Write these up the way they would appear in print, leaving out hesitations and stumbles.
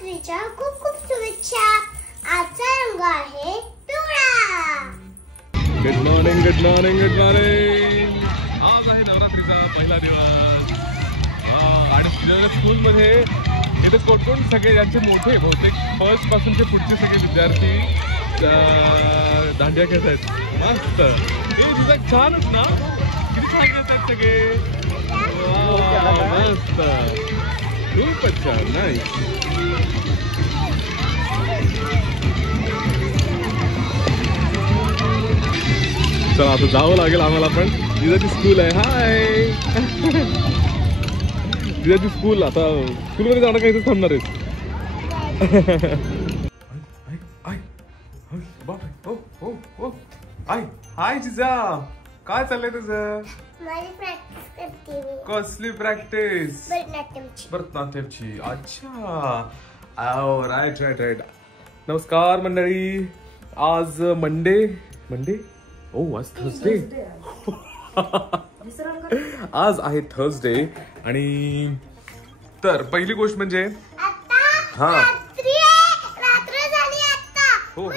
नवरात्रीच्या खूप खूप शुभेच्छा. आजचा रंग आहे पिवळा. Good morning good morning good morning. आज आहे नवरात्रीचा पहिला दिवस आणि स्कूलमध्ये इथे कोण सगळे ज्यांचे मोठे बहुतेक फर्स्ट पासूनचे पुढचे सगळे विद्यार्थी दांडिया खेळत आहेत. मस्त. हे तुझा छानच ना, किती छान खेळत आहेत सगळे. मस्त, खूपच छान. नाही चला आता जावं लागेल आम्हाला पण. जिजाची स्कूल आहे. हाय जिजाची स्कूल. आता स्कूलमध्ये जाणं काही थांबणार आहे. हाय जिजा, काय चाललंय तुझं? कसली प्रॅक्टिस? भरतनाट्यमची. अच्छा, राईट राईट राईट. नमस्कार मंडळी. आज मंडे. आज थर्सडे. आज आहे थर्सडे. आणि तर पहिली गोष्ट म्हणजे हा हो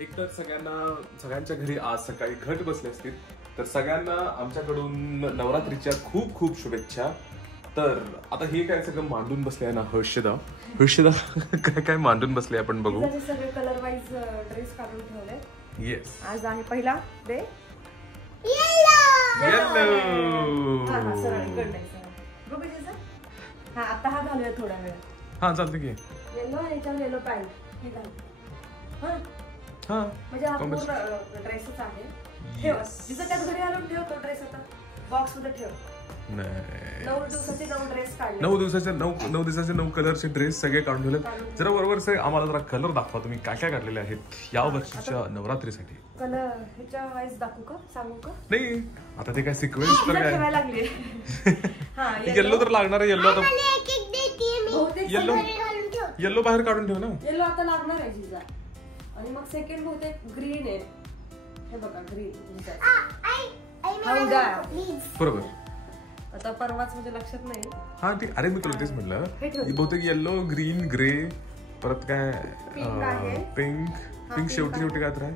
एक तर सगळ्यांच्या घरी आज सकाळी घट बसले असतील, तर सगळ्यांना आमच्याकडून नवरात्रीच्या खूप खूप शुभेच्छा. तर आता हे काय सगळं मांडून बसले आहे ना, हर्षदा काय काय मांडून बसले आपण बघू. सगळे कलर वाईज ड्रेस काढून ठेवले. येस, आज आहे पहिला डे येलो. हा आता हा घालूया थोडा वेळ. हा चालतं की. येलो आणि याच्यावर येलो पॅन्ट ही घाल. हा म्हणजे हा पूर्ण ड्रेसच आहे. ठेव जिथं त्यात घरी घालून ठेव तो ड्रेस. आता बॉक्स मध्ये ठेव. 9 दिवसाचे 9 ड्रेस काढले. 9 दिवसाचे 9 कलरचे ड्रेस सगळे काढून ठेवले. जरा बरोबर आम्हाला जरा कलर दाखवा तुम्ही काय काय काढलेले आहेत या वर्षीच्या नवरात्रीसाठी. कलर ह्याच्या वाईज दाखवू का, सांगू का? नाही आता ते काय सिक्वेन्स तर काय ठेवायला लागली. हा येलो तर लागणार आहे. येलो आता येलो बाहेर काढून ठेव ना. येलो आता लागणार आहे जिजा. आणि मग सेकंड बहुतेक ग्रीन आहे. हे बघा ग्रीन. बरोबर. आता परवाच म्हणजे लक्षात नाही. हा ठीक. अरे मी तुला तेच म्हटलं बहुतेक येलो ग्रीन ग्रे परत काय पिंक शेवटी काय तर आहे.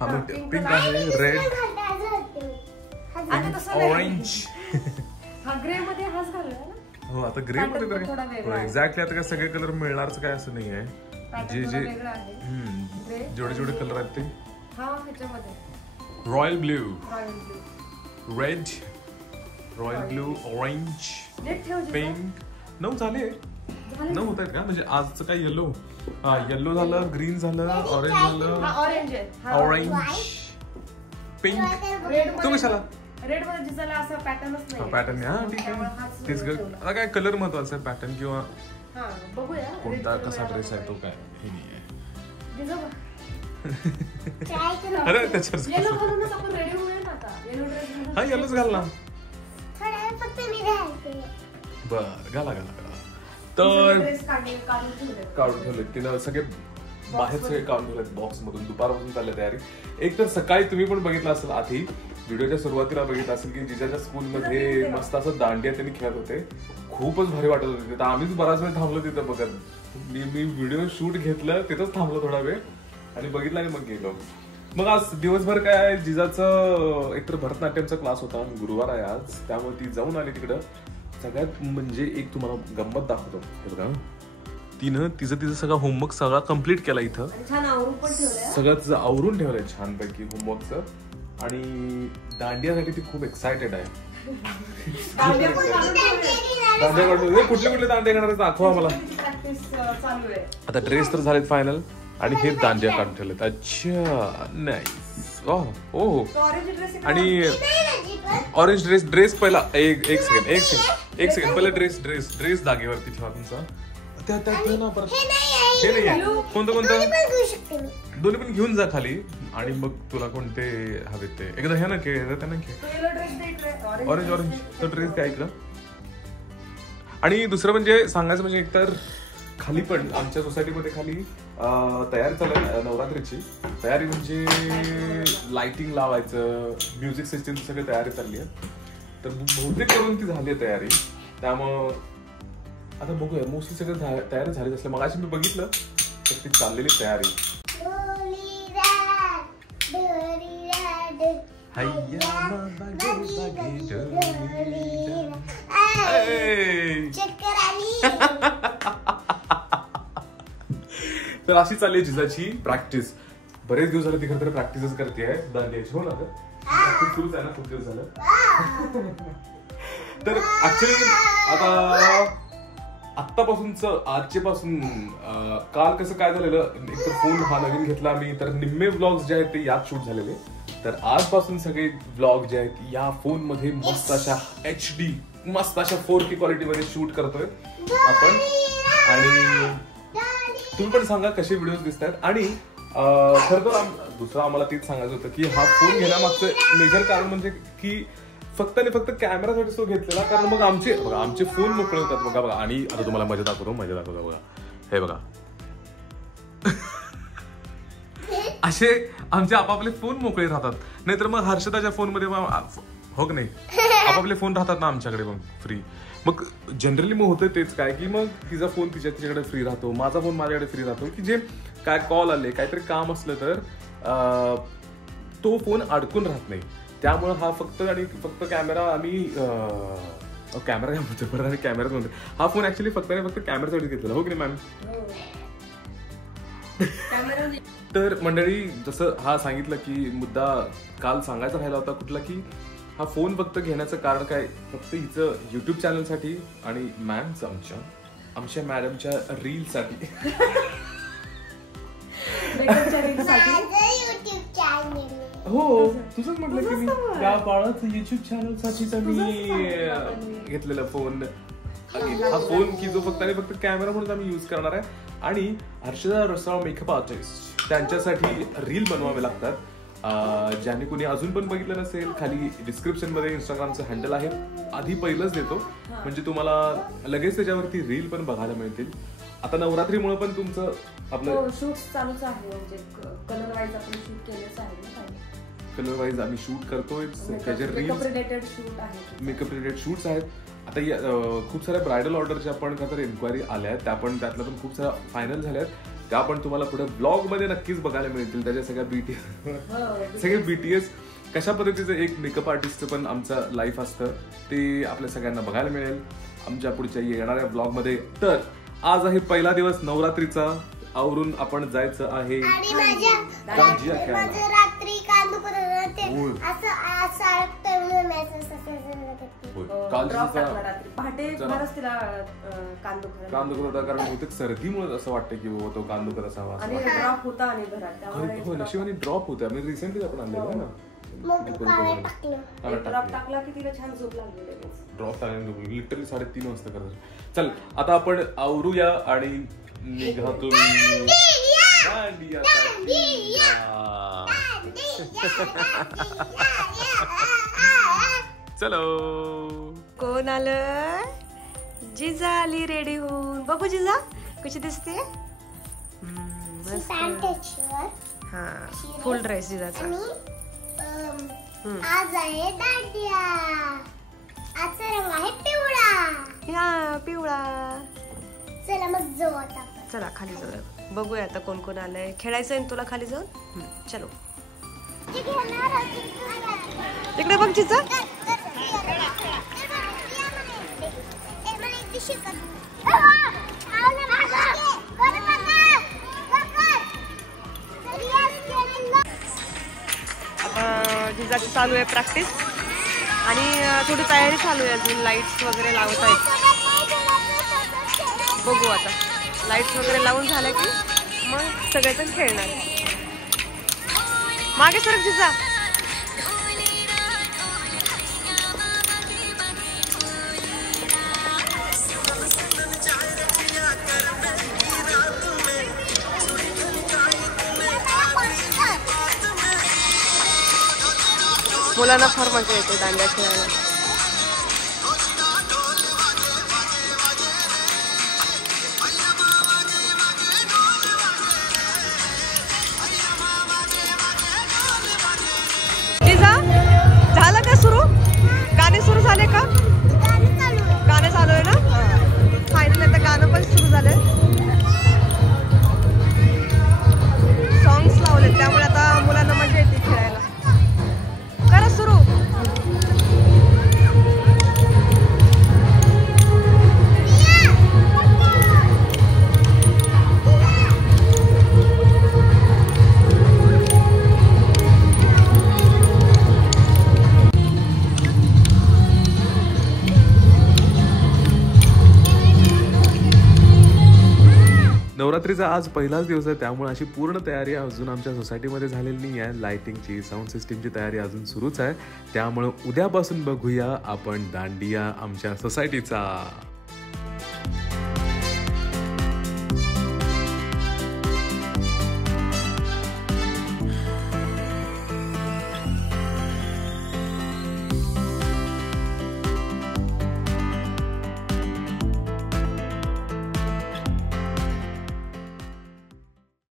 हा मग पिंक आहे, रेड, ऑरेंज. हा ग्रे मध्ये हाच घालूया ना. हो आता ग्रे मध्ये तर एक्झॅक्टली आता काय सगळे कलर मिळणारच काय असं नाही आहे. जे जेवढे कलर आहेत ते. हा ह्याच्यामध्ये royal blue, red, royal blue, orange, pink. 9 झाले. 9 होत आहेत का? म्हणजे आजचं काय येलो. हा येलो झालं, ग्रीन झालं, ऑरेंज झालं, ऑरेंज, पिंक. तो कशाला? रेड मध्ये जिजाला असं पॅटर्नच नाही. पॅटर्न. हा ठीक आहे. तेच आता काय कलर महत्वाचा आहे, पॅटर्न किंवा बघूया कोणता कसा ड्रेस आहे तो काय हे नाही आहे. अरे त्याच्यावर येलो घालूनच आपण रेडी होऊया ना आता. Yellow dress. हा येलोच घाल ना. बर घाला. तर काढून ठेवले तिनं सगळे बाहेर सगळे काढून ठेवलेत बॉक्स मधून. दुपारपासून चालली तयारी. एक तर सकाळी तुम्ही पण बघितलं असेल, आधी व्हिडिओच्या सुरुवातीला बघितलं असेल की जिजाच्या स्कूलमध्ये मस्त असं दांडिया त्यांनी खेळत होते. खूपच भारी वाटत होते. तर आम्हीच बराच वेळ थांबलो तिथं बघत. मी व्हिडिओ शूट घेतलं, तिथंच थांबलो थोडा वेळ आणि बघितलं आणि मग गेलो. मग आज दिवसभर काय जिजाचं एकतर भरतनाट्यमचा क्लास होता. गुरुवार आहे आज, त्यामुळे ती जाऊन आली तिकडं. सगळ्यात म्हणजे एक तुम्हाला गंमत दाखवतो. हे बघा, तिनं तिचं सगळा होमवर्क सगळा कम्प्लीट केला इथं. सगळं तिचं आवरून ठेवलंय छानपैकी होमवर्कचं. आणि दांडियासाठी ती खूप एक्सायटेड आहे. दांडिया कुठले दांडिया करणार दाखवा मला. आता ड्रेस तर झालेत फायनल आणि हे दांडिया काढून ठेवलेत. अच्छा नाईस. हो आणि ऑरेंज ड्रेस पहिला. एक सेकंड पहिला ड्रेस जागेवरती ठेवा तुमचा. हे नाही कोणतं दोन्ही पण घेऊन जा खाली. आणि मग तुला कोणते हवे ते एकदा हे ना त्यांना ऑरेंज तो ड्रेस द्या इकडं. आणि दुसरं म्हणजे सांगायचं म्हणजे एकतर खाली पण आमच्या सोसायटीमध्ये खाली तयारी चालू आहे नवरात्रीची. तयारी म्हणजे लाइटिंग लावायचं, म्युझिक सिस्टीमची सगळी तयारी चालली आहे. तर बहुतेक करून ती झाली आहे तयारी. त्यामुळं आता बघूया, मोस्टली सगळं तयारी झाली असलं. मगाशी मी बघितलं तर ती चाललेली तयारी. तर अशी चालली जिजाची प्रॅक्टिस. बरेच दिवस झाले ती खरं तर प्रॅक्टिसच करते आहे दांडियाची. हो ना, तर सुरूच आहे ना खूप दिवस झालं. तर ऍक्च्युली आता आत्तापासूनच आजच्यापासून काल कसं काय झालेलं, एक तर फोन हा नवीन घेतला आम्ही, तर निम्मे व्लॉग्स जे आहेत ते यात शूट झालेले. तर आजपासून सगळे व्लॉग जे आहेत या फोन मध्ये मस्त अशा HD मस्त अशा 4K क्वालिटी मध्ये शूट करतोय आपण. आणि तुम्ही पण सांगा कसे व्हिडिओज दिसतात. आणि खरं तर दुसरं आम्हाला तेच सांगायचं होतं की हा फोन घेण्यामागचं मेजर कारण म्हणजे की फक्त आणि फक्त कॅमेरासाठी तो घेतलेला. कारण मग आमचे फोन मोकळे होतात बघा. आणि आता तुम्हाला मजा दाखवतो बघा. हे बघा असे आमचे आपापले फोन मोकळे राहतात. नाहीतर मग हर्षदाच्या फोन मध्ये हो की नाही, आपापले फोन राहतात ना आमच्याकडे मग फ्री. मग जनरली मग होतं तेच काय की मग तिचा फोन तिच्याकडे फ्री राहतो, माझा फोन माझ्याकडे फ्री राहतो. की जे काय कॉल आले काहीतरी काम असलं तर तो फोन अडकून राहत नाही. त्यामुळे हा फक्त आणि फक्त कॅमेरा आम्ही कॅमेरा काय म्हणतो परत आणि कॅमेराच म्हणतो. हा फोन ऍक्च्युली फक्त आणि फक्त कॅमेरासाठी घेतलेला. हो की नाही मॅम? तर मंडळी जसं हा सांगितलं की मुद्दा काल सांगायचा राहिला होता कुठला, की हा फोन फक्त घेण्याचं कारण काय, फक्त हिचं युट्यूब चॅनलसाठी आणि मॅमचं आमच्या मॅडमच्या रीलसाठी. हो, तुझंच म्हटलं की मी त्या बाळाचं युट्यूब चॅनल साठीच मी घेतलेला फोन. हा फोन की जो फक्त आणि फक्त कॅमेरा म्हणून आम्ही युज करणार आहे. आणि हर्षदा रसाळ मेकअप आर्टिस्ट त्यांच्यासाठी रील बनवावे लागतात. ज्यांनी कोणी अजून पण बघितलं नसेल, खाली डिस्क्रिप्शन मध्ये इंस्टाग्रामचं हँडल आहे, आधी पहिलंच देतो म्हणजे तुम्हाला लगेच त्याच्यावरती रील पण बघायला मिळतील. आता नवरात्रीमुळे पण तुमचं आपलं शूट चालूच आहे, म्हणजे कलर वाईज आपण शूट केलेच आहे. कलर वाईज आम्ही शूट करतोय, त्याचे मेकअप रिलेटेड शूट आहे, मेकअप रिलेटेड शूट्स आहेत. आता खूप साऱ्या ब्रायडल ऑर्डरच्या पण का तर इन्क्वायरी आल्या आहेत, त्या पण त्यातल्या पण खूप साऱ्या फायनल झाल्या आहेत. त्या पण तुम्हाला पुढे ब्लॉग मध्ये नक्कीच बघायला मिळतील. त्याच्या सगळे BTS कशा पद्धतीचं एक मेकअप आर्टिस्टचं पण आमचं लाईफ असतं ते आपल्या सगळ्यांना बघायला मिळेल आमच्या पुढच्या येणाऱ्या ब्लॉग मध्ये. तर आज आहे पहिला दिवस नवरात्रीचा, आवरून आपण जायचं आहे दांडिया खेळायला. काल कान दुखत होता कारण बहुतेक सर्दीमुळे असं वाटतं की तो कान दुखत असावा. ड्रॉप होता आणि नशिबाने ड्रॉप होता. मी रिसेंटली आपण आणलेलं ना, ड्रॉप टाकला की तिला छान झोप लागली. ड्रॉप टाकल्याने लिटरली 3:30 वाजता करायचं. चल आता आपण आवरूया आणि निघातो चलो. कोण आलं? जिजा आली रेडी होऊन. बघू जिजा कशी दिसते. हा, फुल ड्रेस जिजाचा. आज आहे दांडिया. आजचा रंग आहे पिवळा. हा, पिवळा. चला मग जाऊ आता. चला खाली जाऊया, बघूया आता कोण कोण आलंय. खेळायचंय तुला खाली जाऊन. चलो तिकडे बघ जिजा. जिजाची चालू आहे प्रॅक्टिस आणि थोडी तयारी चालू आहे अजून. लाईट्स वगैरे लावत आहेत. बघू आता लाईट्स वगैरे लावून झाल्या की मग सगळेजण खेळणार. मागे सरक जिजा. मुलांना फार मजा येते दांडिया खेळायला. झालं का सुरू? गाणे सुरू झाले का? गाणे चालू आहे ना. फायनल नवरात्रीचा आज पहिलाच दिवस आहे, त्यामुळे अशी पूर्ण तयारी अजून आमच्या सोसायटीमध्ये झालेली नाही आहे. लाइटिंगची, साऊंड सिस्टीमची तयारी अजून सुरूच आहे. त्यामुळे उद्यापासून बघूया आपण दांडिया आमच्या सोसायटीचा.